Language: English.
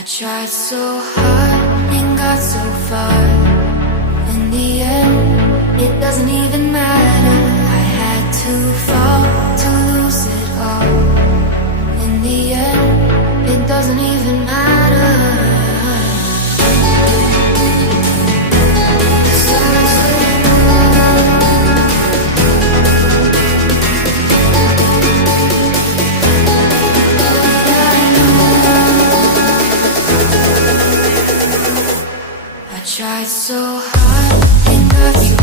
I tried so hard and got so far. In the end, it doesn't even matter. I had to fall to lose it all. In the end, it doesn't even matter. I tried so hard and got so